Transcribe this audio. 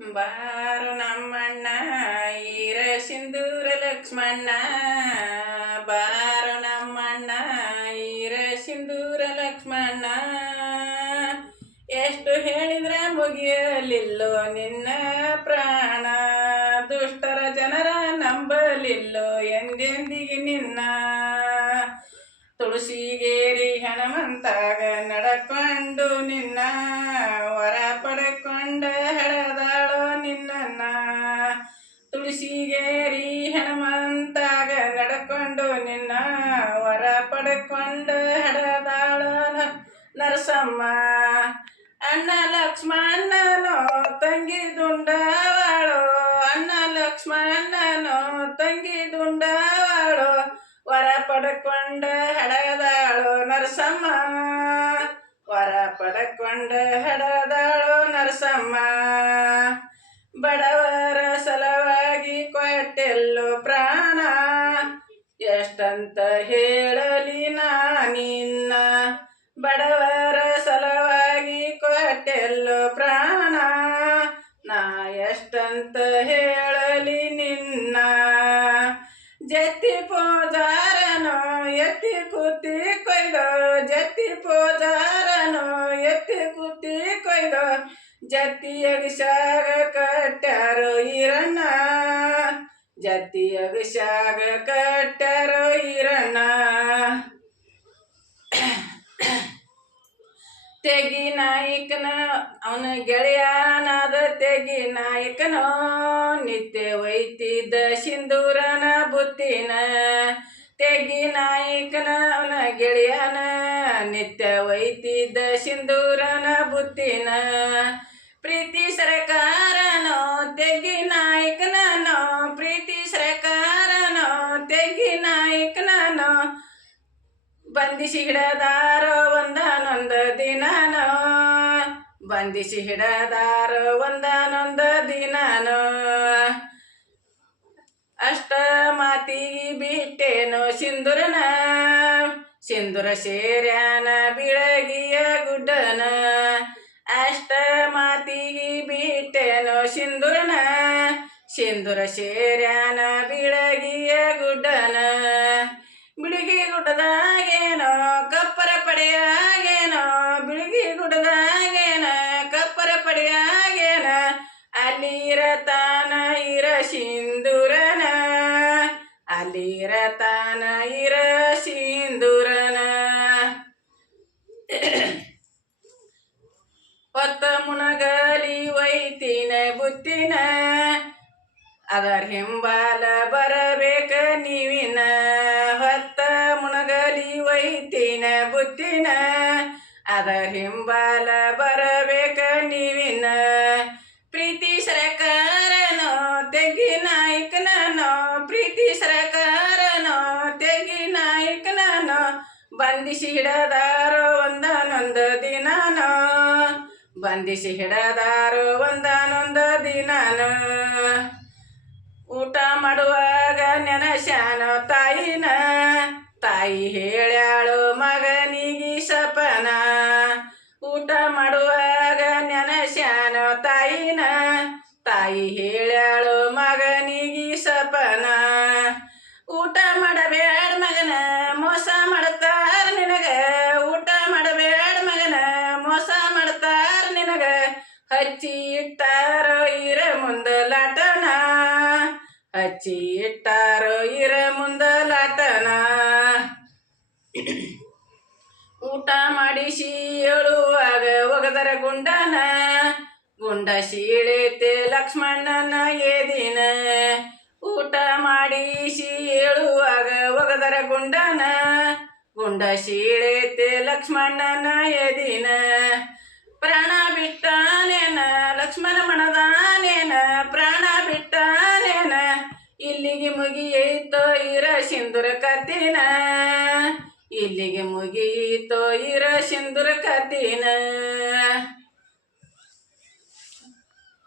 ಬಾರು ನಮ್ಮಣ್ಣ ಈರ ಸಿಂಧೂರ ಲಕ್ಷ್ಮಣ್ಣ ಬಾರು ನಮ್ಮಣ್ಣ ಈರ ಸಿಂಧೂರ ಲಕ್ಷ್ಮಣ್ಣ ಎಷ್ಟು ಹೇಳಿದ್ರೆ ಮುಗಿಯಲಿಲ್ಲೋ ನಿನ್ನ ಪ್ರಾಣ ದುಷ್ಟರ ಜನರ ನಂಬಲಿಲ್ಲೋ ಎಂದೆಂದಿಗೆ ನಿನ್ನ ತುಳಸಿಗೇರಿ ಹನುಮಂತಾಗ ನಡಕೊಂಡು ನಿನ್ನ ವರ ಪಡ್ಕೊಂಡ ಹಳದಾಳೋ ನಿನ್ನ ತುಳಸಿಗೇರಿ ಹನುಮಂತಾಗ ನಡ್ಕೊಂಡು ನಿನ್ನ ವರ ಪಡ್ಕೊಂಡ ಹಳದಾಳೋ ನರಸಮ್ಮ ಅಣ್ಣ ಲಕ್ಷ್ಮಣ್ಣನೋ ತಂಗಿ ದುಂಡವಾಳೋ ಅಣ್ಣ ಲಕ್ಷ್ಮಣ್ಣನೋ ತಂಗಿ ದುಂಡವಾಳೋ ವರ ಪಡ್ಕೊಂಡ ಹಡದಾಳೋ ನರಸಮ್ಮ ವರ ಪಡ್ಕೊಂಡ ಹಡದಾಳೋ ನರಸಮ್ಮ ಬಡವರ ಸಲುವಾಗಿ ಕೊಟ್ಟೆಲ್ಲೋ ಪ್ರಾಣ ಎಷ್ಟಂತ ಹೇಳಲಿ ನಾನಿನ್ನ ಬಡವರ ಸಲುವಾಗಿ ಕೊಟ್ಟೆಲ್ಲೋ ಪ್ರಾಣ ನಾ ಎಷ್ಟಂತ ಹೇಳಲಿ ನಿನ್ನ ಜತಿ ಪೂಜಾರನೋ ಎತ್ತಿ ಕೂತಿ ಕೊಯ್ದೋ ಜತಿ ಪೂಜಾರನೋ ಎತ್ತಿ ಕೂತಿ ಕೊಯ್ದೋ ಜತಿಯಗಸಾಗ ಕಟ್ಟಾರೋ ಈರಣ್ಣ ಜತಿಯಗಸಾಗ ಕಟ್ಟಾರೋ ಈರಣ್ಣ ತೆಗಿ ನಾಯಕನ ಅವನ ಗೆಳೆಯನಾದ ತೆಗಿ ನಾಯಕನೋ ನಿತ್ಯ ಒಯ್ತಿದ್ದ ಸಿಂಧೂರನ ಬುತ್ತಿನ ತೆಗಿ ನಾಯಕನ ಅವನ ಗೆಳೆಯನ ನಿತ್ಯ ಒಯ್ತಿದ್ದ ಸಿಂಧೂರನ ಬುತ್ತಿನ ಪ್ರೀತಿ ಸರಕಾರನೋ ತೆಗಿ ನಾಯಕನೋ ಪ್ರೀತಿ ಸರಕಾರನೋ ತೆಗಿ ನಾಯಕನೋ ಬಂಧಿಸಿ ಹಿಡದಾರೋ ಒಂದಾನೊಂದ ದಿನಾನೋ ಬಂಧಿಸಿ ಹಿಡದಾರೋ ಒಂದಾನೊಂದ ದಿನಾನೋ ಅಷ್ಟ ಮಾತಿಗೆ ಬಿಟ್ಟೇನೋ ಸಿಂಧೂರನ ಸಿಂಧೂರ ಸೇರ್ಯಾನ ಬಿಳಗಿಯ ಗುಡ್ಡನ ಅಷ್ಟ ಮಾತಿಗೆ ಬಿಟ್ಟೇನೋ ಸಿಂಧೂರನ ಸಿಂಧೂರ ಸೇರ್ಯಾನ ಬಿಳಗಿಯ ಗುಡ್ಡನ ಬಿಳಿಗಿ ಗುಡ್ಡದಾಗೇನೋ ಕಪ್ಪರ ಪಡೆಯಾಗೇನೋ ಬಿಳಿಗಿ ಗುಡ್ಡದಾಗೇನ ಕಪ್ಪರ ಪಡೆಯಾಗೇನ ಅಲ್ಲಿರತಾನ ಇರ ಸಿಂಧೂರನ ಅಲ್ಲಿರತಾನ ಇರ ಸಿಂಧೂರನ ಹೊತ್ತ ಮುನಗಲಿ ಒಯ್ತಿನ ಬುತ್ತಿನ ಅದರ ಹಿಂಬಾಲ ಬರಬೇಕ ನೀವಿನ ಹೊತ್ತ ಮುನಗಲಿ ಒಯ್ತಿನ ಬುತ್ತಿನ ಅದರ ಹಿಂಬಾಲ ಬರಬೇಕ ನೀವಿನ ಪ್ರೀತಿ ಸರಕಾರನೋ ತೆಗಿ ನಾಯಕನೋ ಪ್ರೀತಿ ಸರಕಾರನೋ ತೆಗಿ ನಾಯಕನೋ ಬಂಧಿಸಿ ಹಿಡದಾರೋ ಒಂದಾನೊಂದು ದಿನಾನೋ ಬಂಧಿಸಿ ಹಿಡದಾರೋ ಒಂದಾನೊಂದು ದಿನಾನೋ ಊಟ ಮಾಡುವಾಗ ನೆನಸ್ಯಾನೋ ತಾಯಿನ ತಾಯಿ ಹೇಳ್ಯಾಳು ಮಗನಿಗೆ ಸಪನ ಊಟ ಮಾಡುವಾಗ ನೆನಸ್ಯಾನೋ ತಾಯಿನ ತಾಯಿ ಹೇಳ್ಯಾಳು ಮಗನಿಗೆ ಸಪನ ಊಟ ಮಾಡಬೇಡ ಮಗನ ಮೋಸ ಮಾಡ್ತಾರ ನಿನಗ ಊಟ ಮಾಡಬೇಡ ಮಗನ ಮೋಸ ಮಾಡ್ತಾರ ನಿನಗ ಹಚ್ಚಿ ಇಟ್ಟಾರೋ ಇರ ಮುಂದಲಾಟನ ಹಚ್ಚಿ ಇಟ್ಟಾರೋ ಇರ ಮುಂದಲಾಟನ ಊಟ ಮಾಡಿಸಿ ಹೇಳುವಾಗ ಒಗದರ ಗುಂಡನ ಗುಂಡ ಶೀಳೈತೆ ಲಕ್ಷ್ಮಣ್ಣನ ಎದಿನ ಊಟ ಮಾಡಿಸಿ ಹೇಳುವಾಗ ಒಗದರ ಗುಂಡನ ಗುಂಡ ಶೀಳೈತೆ ಲಕ್ಷ್ಮಣ್ಣನ ಎದಿನ ಪ್ರಾಣ ಬಿಟ್ಟಾನೇನ ಲಕ್ಷ್ಮಣ ಮಣದಾನೇನ ಪ್ರಾಣ ಬಿಟ್ಟಾನೇನ ಇಲ್ಲಿಗೆ ಮುಗಿಯಿತೋ ಇರ ಸಿಂಧೂರ ಕತ್ತಿನ ಇಲ್ಲಿಗೆ ಮುಗಿಯಿತೋ ಇರ ಸಿಂಧೂರ ಕತ್ತಿನ